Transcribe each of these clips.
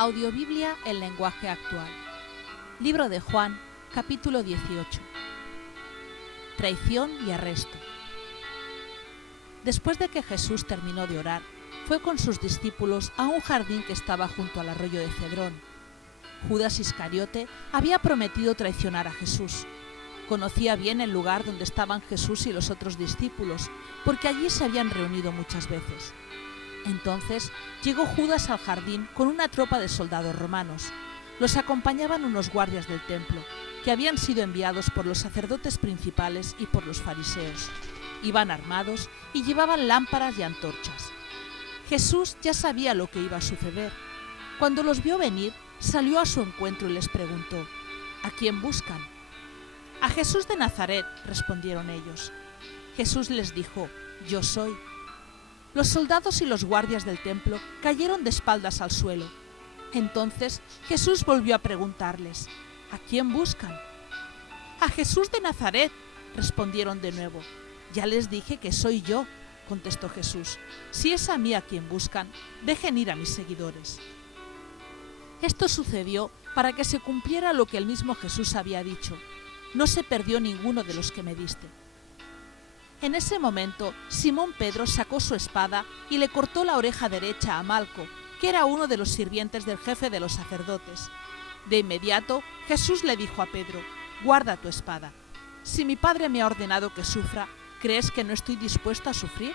Audiobiblia en lenguaje actual. Libro de Juan, capítulo 18. Traición y arresto. Después de que Jesús terminó de orar, fue con sus discípulos a un jardín que estaba junto al arroyo de Cedrón. Judas Iscariote había prometido traicionar a Jesús. Conocía bien el lugar donde estaban Jesús y los otros discípulos, porque allí se habían reunido muchas veces. Entonces llegó Judas al jardín con una tropa de soldados romanos. Los acompañaban unos guardias del templo, que habían sido enviados por los sacerdotes principales y por los fariseos. Iban armados y llevaban lámparas y antorchas. Jesús ya sabía lo que iba a suceder. Cuando los vio venir, salió a su encuentro y les preguntó: ¿a quién buscan? A Jesús de Nazaret, respondieron ellos. Jesús les dijo: yo soy. Los soldados y los guardias del templo cayeron de espaldas al suelo. Entonces Jesús volvió a preguntarles: ¿a quién buscan? A Jesús de Nazaret, respondieron de nuevo. Ya les dije que soy yo, contestó Jesús. Si es a mí a quien buscan, dejen ir a mis seguidores. Esto sucedió para que se cumpliera lo que el mismo Jesús había dicho: no se perdió ninguno de los que me diste. En ese momento, Simón Pedro sacó su espada y le cortó la oreja derecha a Malco, que era uno de los sirvientes del jefe de los sacerdotes. De inmediato, Jesús le dijo a Pedro: guarda tu espada. Si mi Padre me ha ordenado que sufra, ¿crees que no estoy dispuesto a sufrir?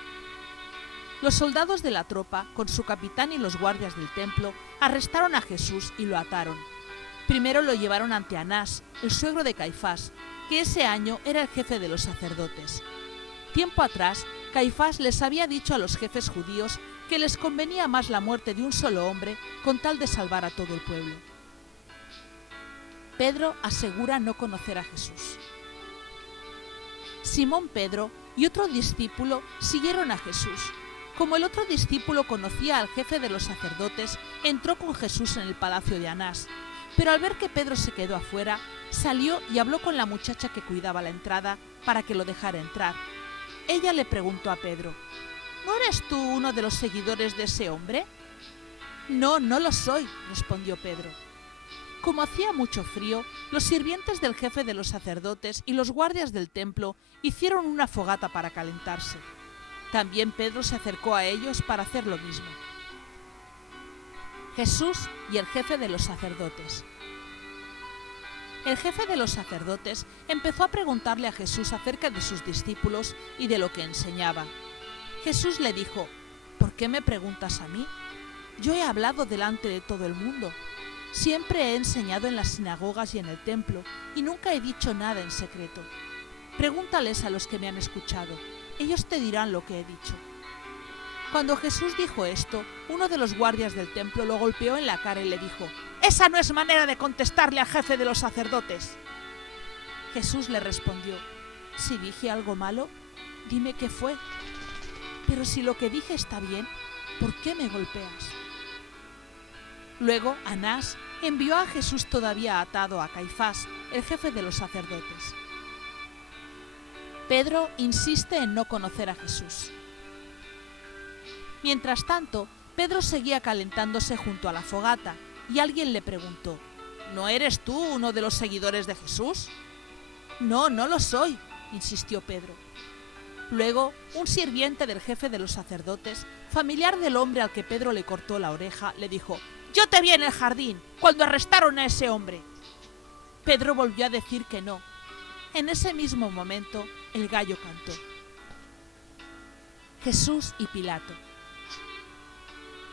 Los soldados de la tropa, con su capitán y los guardias del templo, arrestaron a Jesús y lo ataron. Primero lo llevaron ante Anás, el suegro de Caifás, que ese año era el jefe de los sacerdotes. Tiempo atrás, Caifás les había dicho a los jefes judíos que les convenía más la muerte de un solo hombre con tal de salvar a todo el pueblo. Pedro asegura no conocer a Jesús. Simón Pedro y otro discípulo siguieron a Jesús. Como el otro discípulo conocía al jefe de los sacerdotes, entró con Jesús en el palacio de Anás. Pero al ver que Pedro se quedó afuera, salió y habló con la muchacha que cuidaba la entrada para que lo dejara entrar. Ella le preguntó a Pedro: ¿no eres tú uno de los seguidores de ese hombre? No, no lo soy, respondió Pedro. Como hacía mucho frío, los sirvientes del jefe de los sacerdotes y los guardias del templo hicieron una fogata para calentarse. También Pedro se acercó a ellos para hacer lo mismo. Jesús y el jefe de los sacerdotes. El jefe de los sacerdotes empezó a preguntarle a Jesús acerca de sus discípulos y de lo que enseñaba. Jesús le dijo: ¿por qué me preguntas a mí? Yo he hablado delante de todo el mundo. Siempre he enseñado en las sinagogas y en el templo, y nunca he dicho nada en secreto. Pregúntales a los que me han escuchado, ellos te dirán lo que he dicho. Cuando Jesús dijo esto, uno de los guardias del templo lo golpeó en la cara y le dijo: ¡esa no es manera de contestarle al jefe de los sacerdotes! Jesús le respondió: si dije algo malo, dime qué fue. Pero si lo que dije está bien, ¿por qué me golpeas? Luego Anás envió a Jesús todavía atado a Caifás, el jefe de los sacerdotes. Pedro insiste en no conocer a Jesús. Mientras tanto, Pedro seguía calentándose junto a la fogata y alguien le preguntó: ¿no eres tú uno de los seguidores de Jesús? No, no lo soy, insistió Pedro. Luego, un sirviente del jefe de los sacerdotes, familiar del hombre al que Pedro le cortó la oreja, le dijo: yo te vi en el jardín, cuando arrestaron a ese hombre. Pedro volvió a decir que no. En ese mismo momento, el gallo cantó. Jesús y Pilato.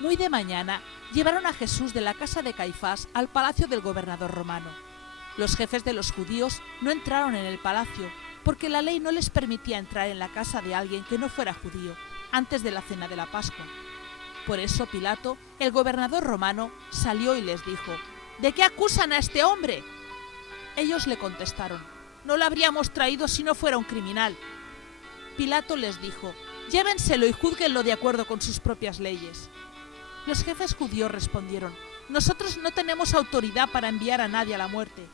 Muy de mañana, llevaron a Jesús de la casa de Caifás al palacio del gobernador romano. Los jefes de los judíos no entraron en el palacio, porque la ley no les permitía entrar en la casa de alguien que no fuera judío, antes de la cena de la Pascua. Por eso Pilato, el gobernador romano, salió y les dijo: ¿de qué acusan a este hombre? Ellos le contestaron: no lo habríamos traído si no fuera un criminal. Pilato les dijo: llévenselo y júzguenlo de acuerdo con sus propias leyes. Los jefes judíos respondieron: nosotros no tenemos autoridad para enviar a nadie a la muerte.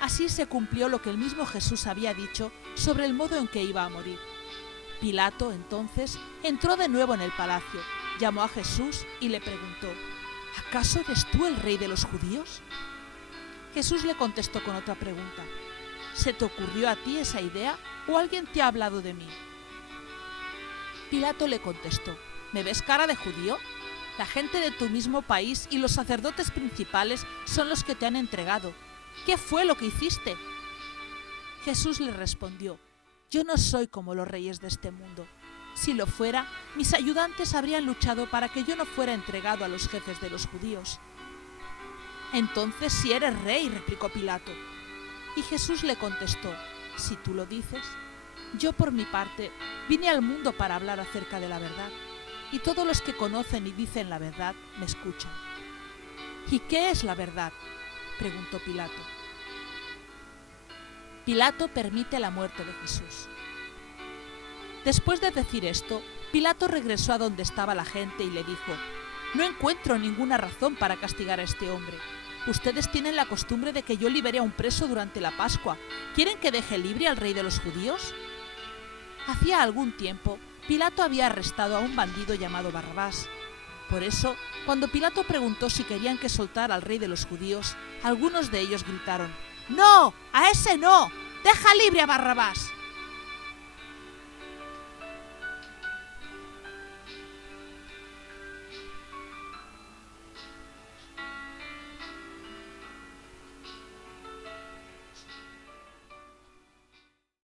Así se cumplió lo que el mismo Jesús había dicho sobre el modo en que iba a morir. Pilato, entonces, entró de nuevo en el palacio, llamó a Jesús y le preguntó: ¿acaso eres tú el rey de los judíos? Jesús le contestó con otra pregunta. ¿Se te ocurrió a ti esa idea o alguien te ha hablado de mí? Pilato le contestó, ¿me ves cara de judío? La gente de tu mismo país y los sacerdotes principales son los que te han entregado. ¿Qué fue lo que hiciste? Jesús le respondió, yo no soy como los reyes de este mundo. Si lo fuera, mis ayudantes habrían luchado para que yo no fuera entregado a los jefes de los judíos. Entonces, si eres rey, replicó Pilato. Y Jesús le contestó, si tú lo dices, yo por mi parte vine al mundo para hablar acerca de la verdad, y todos los que conocen y dicen la verdad me escuchan. ¿Y qué es la verdad?, preguntó Pilato. Pilato permite la muerte de Jesús. Después de decir esto, Pilato regresó a donde estaba la gente y le dijo, no encuentro ninguna razón para castigar a este hombre. Ustedes tienen la costumbre de que yo libere a un preso durante la Pascua. ¿Quieren que deje libre al rey de los judíos? Hacía algún tiempo, Pilato había arrestado a un bandido llamado Barrabás. Por eso, cuando Pilato preguntó si querían que soltara al rey de los judíos, algunos de ellos gritaron, ¡No! ¡A ese no! ¡Deja libre a Barrabás!